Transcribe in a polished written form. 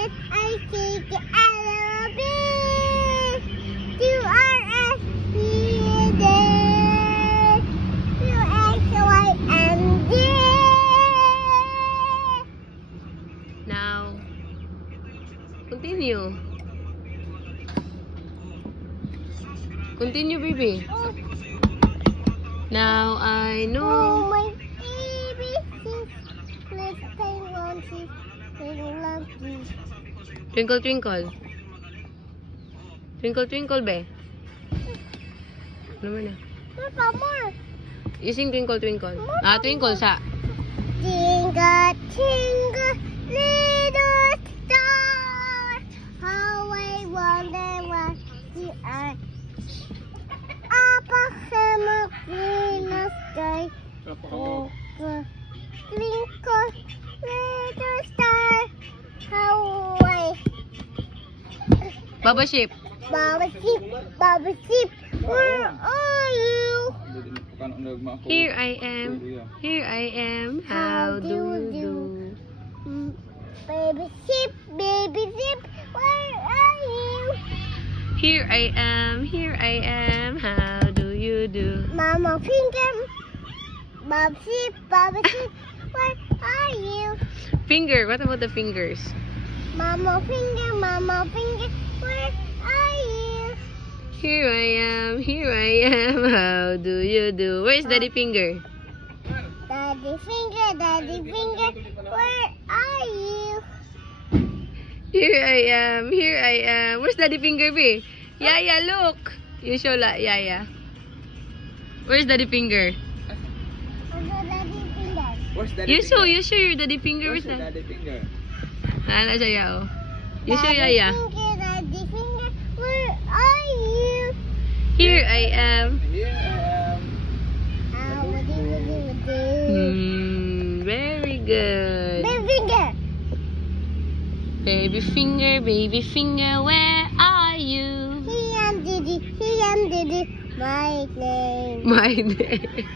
S I C K L O B Q R S T U V W X Y and Z. Now, continue. Continue, baby. Now I Oh, know. my baby, let's play one, two, love you. Twinkle, twinkle. Twinkle, twinkle, be. Ano mo na? More. You sing twinkle, twinkle. Ah, twinkle sa. Twinkle, twinkle, little star, how I wonder what you are. Up in the green sky, oh, twinkle, little star, how I. Baba sheep. Baba sheep, where are you? Here I am. Here I am. How do you do? Baby sheep, where are you? Here I am. Here I am. How do you do? Mama finger, Baba sheep, where are you? Finger. What about the fingers? Mama finger, where are you? Here I am. Here I am. How do you do? Where's Daddy Finger? Daddy finger, where are you? Here I am. Here I am. Where's Daddy Finger, be? Yaya, look. You show Yaya. Where's Daddy Finger? Daddy finger. Where's Daddy You show Finger? your Daddy Finger. Where's Where's your that? Daddy Finger? Nasa siya, oh. You show Yaya. Daddy finger, where are you? Here I am. Here I am. Very good. Baby finger. Baby finger, where are you? He and Diddy, my name. My name.